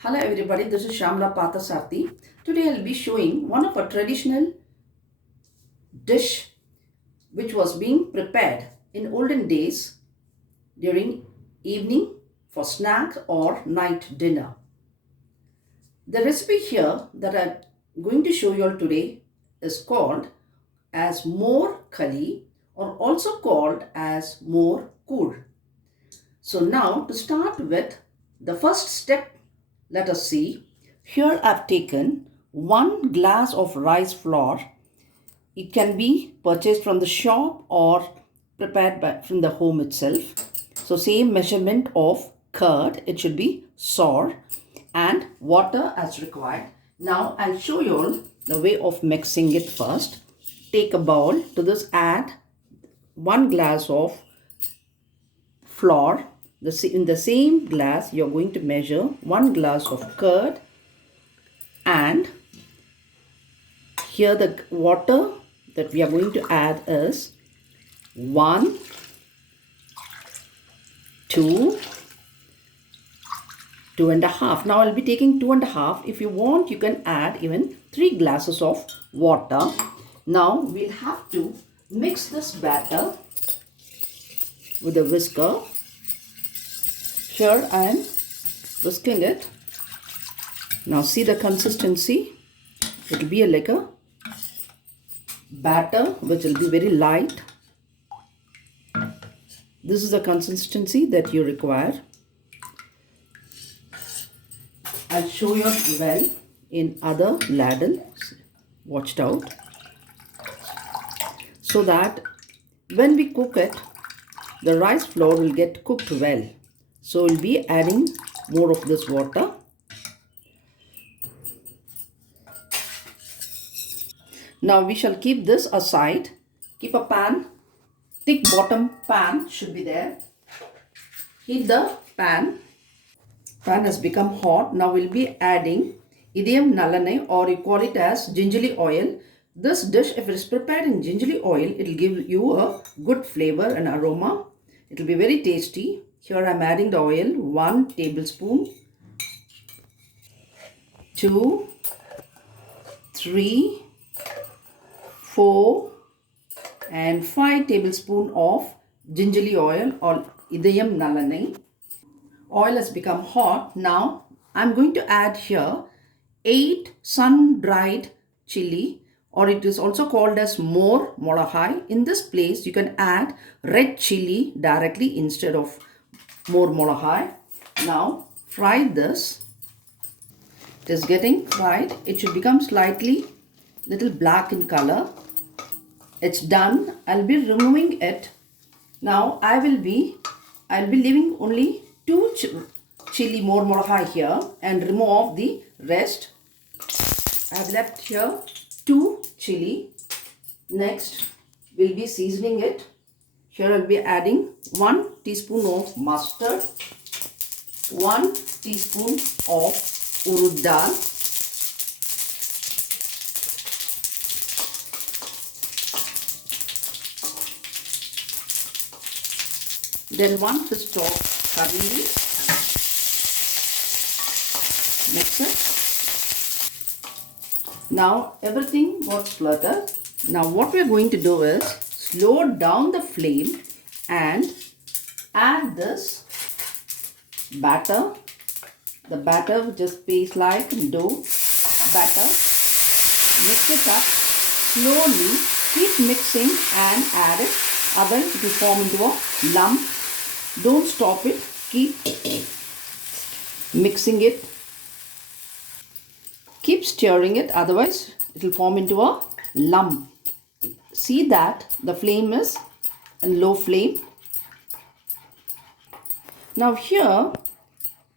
Hello everybody, this is Shamla Pathasarthi. Today I'll be showing one of our traditional dish which was being prepared in olden days during evening for snack or night dinner. The recipe here that I'm going to show you all today is called as Mor Kali or also called as Mor Koozh. So now to start with the first step, let us see. Here I've taken 1 glass of rice flour. It can be purchased from the shop or prepared from the home itself. So same measurement of curd, it should be sour, and water as required. Now I'll show you all the way of mixing it first. Take a bowl. To this add 1 glass of flour. In the same glass you're going to measure 1 glass of curd, and here the water that we are going to add is 1, 2, 2.5. Now I'll be taking 2.5. If you want, you can add even 3 glasses of water. Now we'll have to mix this batter with a whisker. Here I am whisking it. Now see the consistency. It will be like a batter which will be very light. This is the consistency that you require. I'll show you well in other ladle. Watched out. So that when we cook it, the rice flour will get cooked well. So we'll be adding more of this water. Now we shall keep this aside. Keep a pan. Thick bottom pan should be there. Heat the pan. Pan has become hot. Now we'll be adding idiyam nallanai, or you call it as gingerly oil. This dish, if it is prepared in gingerly oil, it will give you a good flavor and aroma. It will be very tasty. Here I am adding the oil, 1 tablespoon, 2, 3, 4 and 5 tablespoons of gingerly oil or idiyam nallanai. Oil has become hot. Now I'm going to add here 8 sun-dried chili, or it is also called as Mor Koozh. In this place you can add red chili directly instead of Mor Koozh. Now fry this. It is getting fried. It should become slightly little black in color. It's done. I'll be removing it. Now I'll be leaving only 2 chili Mor Koozh here and remove the rest. I've left here 2 chili. Next we'll be seasoning it. Here I'll be adding 1 teaspoon of mustard, 1 teaspoon of urud dal, then 1 fist of curry leaf. Mix it. Now everything got fluttered. Now what we're going to do is slow down the flame and add this batter. The batter which is paste like dough batter. Mix it up slowly. Keep mixing and add it. Otherwise it will form into a lump. Don't stop it. Keep mixing it. Keep stirring it. Otherwise it will form into a lump. See that the flame is in low flame. Now here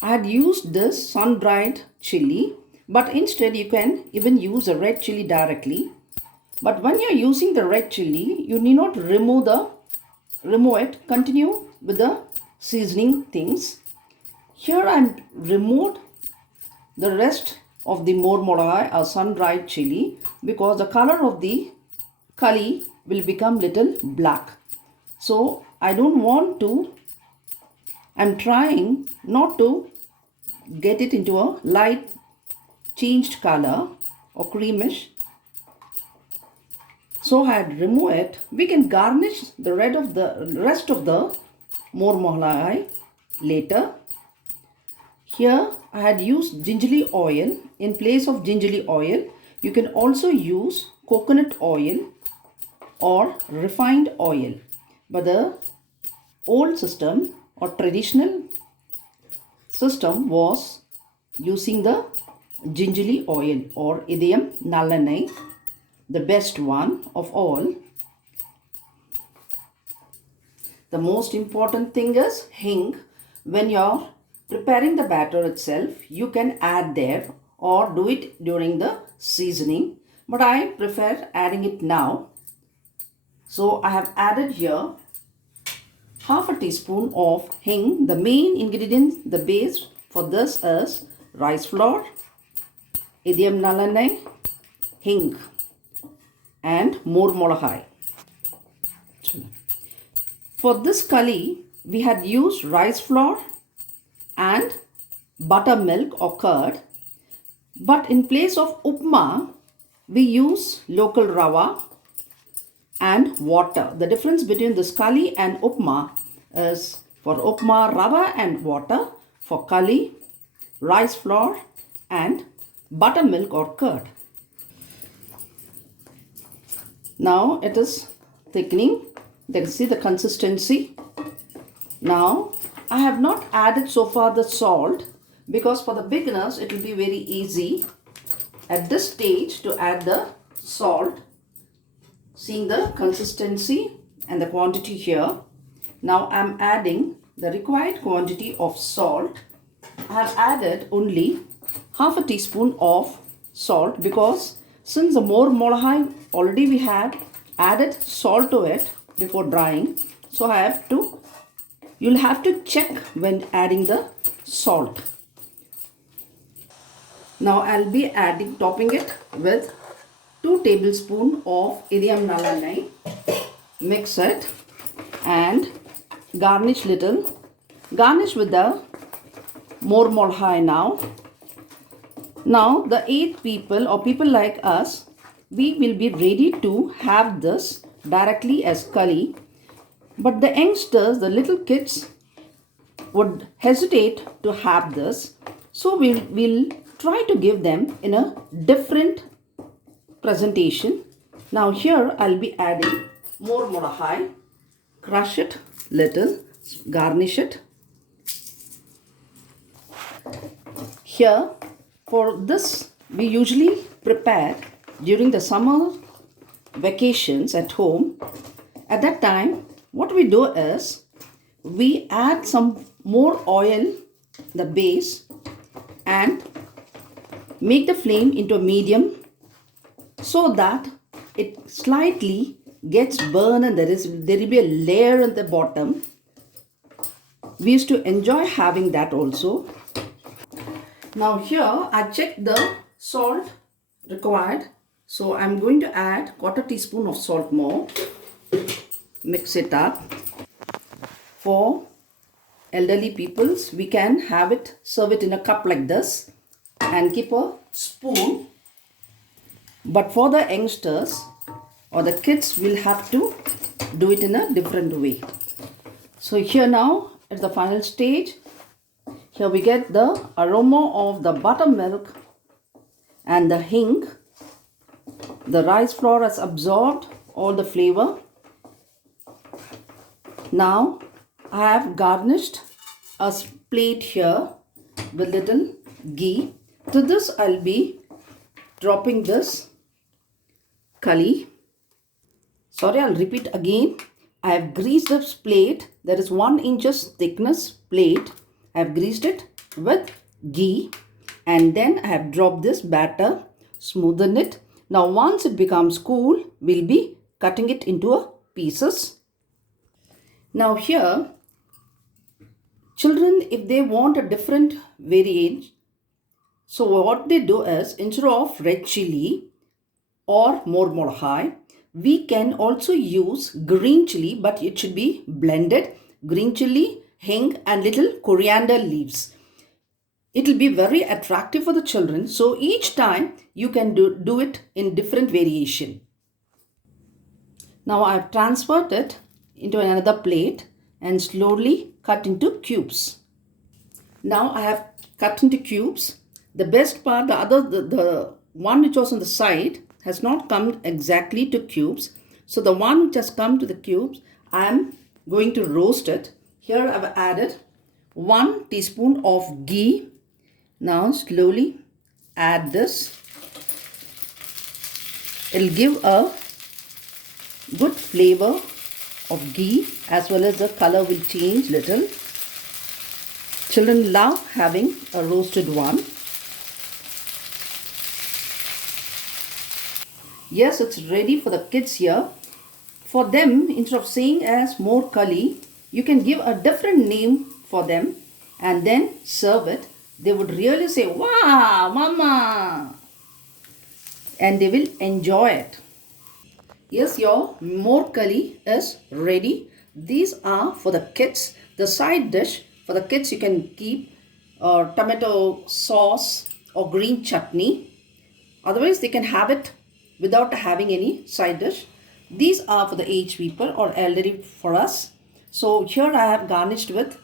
I had used this sun-dried chili, but instead you can even use a red chili directly. But when you're using the red chili, you need not remove it. Continue with the seasoning things. Here I removed the rest of the Mor Koozh or sun-dried chili because the color of the kali will become little black. So I don't want to, I'm trying not to get it into a light changed color or creamish. So I had removed it. We can garnish the rest of the Mor Kali later. Here I had used gingerly oil. In place of gingerly oil, you can also use coconut oil or refined oil. But the old system or traditional system was using the gingerly oil or idiyam nallanai, the best one of all. The most important thing is hing. When you're preparing the batter itself, you can add there or do it during the seasoning. But I prefer adding it now. So I have added here half a teaspoon of hing. The main ingredient, the base for this is rice flour, idiyam nallanai, hing and Mor Kali. For this curry, we had used rice flour and buttermilk or curd. But in place of upma, we use local rava and water. The difference between this curry and upma is for upma, rava and water. For curry, rice flour and buttermilk or curd. Now it is thickening. You can see the consistency. Now I have not added so far the salt because for the beginners it will be very easy at this stage to add the salt. Seeing the consistency and the quantity here. Now I am adding the required quantity of salt. I have added only half a teaspoon of salt because since the Mor Kali already we had added salt to it before drying. So you'll have to check when adding the salt. Now I'll be topping it with 2 tablespoons of idiyam nallanai. Mix it and garnish little. Garnish with the Mor Kali now. Now the 8 people or people like us, we will be ready to have this directly as curry. But the youngsters, the little kids would hesitate to have this. So we'll try to give them in a different presentation. Now here I'll be adding Mor Kali. Crush it little, garnish it. Here for this we usually prepare during the summer vacations at home. At that time what we do is we add some more oil, the base, and make the flame into a medium so that it slightly gets burned and there will be a layer at the bottom. We used to enjoy having that also. Now here I checked the salt required. So I'm going to add 1/4 teaspoon of salt more. Mix it up. For elderly peoples, we can serve it in a cup like this and keep a spoon. But for the youngsters or the kids, we'll have to do it in a different way. So here now at the final stage, here we get the aroma of the buttermilk and the hing. The rice flour has absorbed all the flavor. Now I have garnished a plate here with little ghee. To this I'll be dropping this kali. Sorry, I'll repeat again. I have greased this plate. There is 1 inch thickness plate. I have greased it with ghee and then I have dropped this batter, smoothen it. Now once it becomes cool, we'll be cutting it into pieces. Now here, children, if they want a different variant, so what they do is instead of red chili or Mor Kali, we can also use green chili, but it should be blended. Green chili, hing and little coriander leaves. It will be very attractive for the children. So each time you can do it in different variation. Now I have transferred it into another plate and slowly cut into cubes. Now I have cut into cubes. The best part, the one which was on the side has not come exactly to cubes. So the one which has come to the cubes, I am going to roast it. Here I have added 1 teaspoon of ghee. Now slowly add this. It will give a good flavor of ghee, as well as the color will change little. Children love having a roasted one. Yes, it's ready for the kids here. For them, instead of saying as Mor Kali, you can give a different name for them and then serve it. They would really say, "Wow, Mama!" and they will enjoy it. Yes, your Mor Kali is ready. These are for the kids. The side dish for the kids, you can keep tomato sauce or green chutney. Otherwise, they can have it without having any side dish. These are for the aged people or elderly for us. So here I have garnished with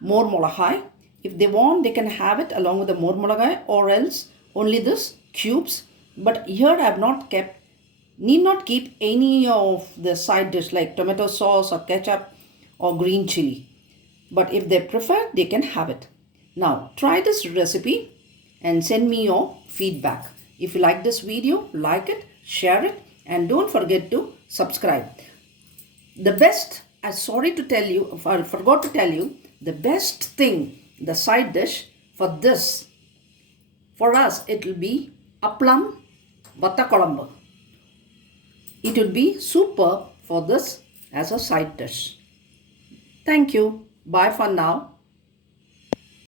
more molagai. If they want, they can have it along with the more molagai, or else only this cubes. But here I have not kept, need not keep any of the side dish like tomato sauce or ketchup or green chili. But if they prefer, they can have it. Now try this recipe and send me your feedback. If you like this video, like it, share it, and don't forget to subscribe. The best, I'm sorry to tell you, if I forgot to tell you, the best thing, the side dish for this, for us, it will be applam vata kolambu. It would be superb for this as a side dish. Thank you. Bye for now.